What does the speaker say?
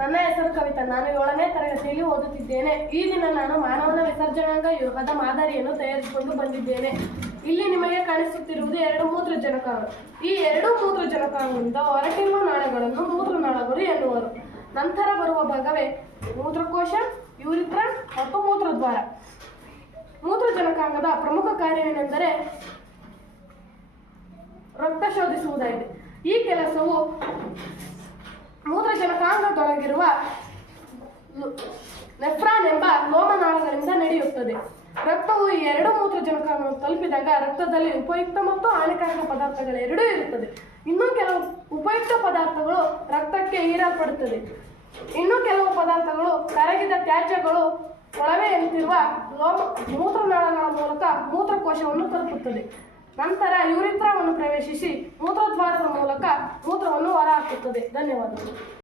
ನನ್ನ ಹೆಸರು ಕವಿತಾ. ನಾನು 7ನೇ ತರಗತಿಯಲ್ಲಿ ಓದುತ್ತಿದ್ದೇನೆ. ಈ ದಿನ ನಾನು ಮಾನವನ ವಿಸರ್ಜನಾಂಗ ವ್ಯೂಹದ ಮಾದರಿಯನ್ನು ತಯಾರಿಸಿಕೊಂಡು ಬಂದಿದ್ದೇನೆ. ಇಲ್ಲಿ ನಿಮಗೆ ಕಾಣಿಸುತ್ತಿರುವುದು 2 ಮೂತ್ರಜನಕಗಳು. ಈ 2 ಮೂತ್ರಜನಕಗಳಿಂದ ಹೊರಟಿರುವ ನಾಳಗಳನ್ನು ಮೂತ್ರನಾಳಗಳು ಎನ್ನುವರು. ನಂತರ ಬರುವ ಭಾಗವೇ ಮೂತ್ರಕೋಶ, ಯೂರಿತ್ರ ಮತ್ತು ಮೂತ್ರದ್ವಾರ. ಮೂತ್ರಜನಕಾಂಗದ ಪ್ರಮುಖ ಕಾರ್ಯವೇನೆಂದರೆ ರಕ್ತ ಶೋಧಿಸುವುದಾಗಿದೆ. ಈ ಕೆಲಸವು ಮೂತ್ರಜನಕಾಂಗದೊಳಗಿರುವ ನೆಫ್ರಾನ್ ಎಂಬ ಲೋಮನಾಳಗಳಿಂದ ನಡೆಯುತ್ತದೆ. ರಕ್ತವು ಈ 2 ಮೂತ್ರಜನಕಗಳನ್ನು ತಲುಪಿದಾಗ ರಕ್ತದಲ್ಲಿ ಉಪಯುಕ್ತ ಮತ್ತು ಹಾನಿಕಾರಕ ಪದಾರ್ಥಗಳೆರಡೂ ಇರುತ್ತದೆ. ಇನ್ನೂ ಕೆಲವು ಉಪಯುಕ್ತ ಪದಾರ್ಥಗಳು ರಕ್ತಕ್ಕೆ ಹೀರಲ್ಪಡುತ್ತದೆ. ಇನ್ನು ಕೆಲವು ಪದಾರ್ಥಗಳು ಕರಗಿದ ತ್ಯಾಜ್ಯಗಳು ಕೊಳವೆಯಂತಿರುವ ಮೂತ್ರನಾಳಗಳ ಮೂಲಕ ಮೂತ್ರಕೋಶವನ್ನು ತಲುಪುತ್ತದೆ. ನಂತರ ಯೂರಿತ್ರವನ್ನು ಪ್ರವೇಶಿಸಿ ಮೂತ್ರದ್ವಾರದ ಮೂಲಕ ಮೂತ್ರವನ್ನು ಹೊರಹಾಕುತ್ತದೆ. ಧನ್ಯವಾದಗಳು.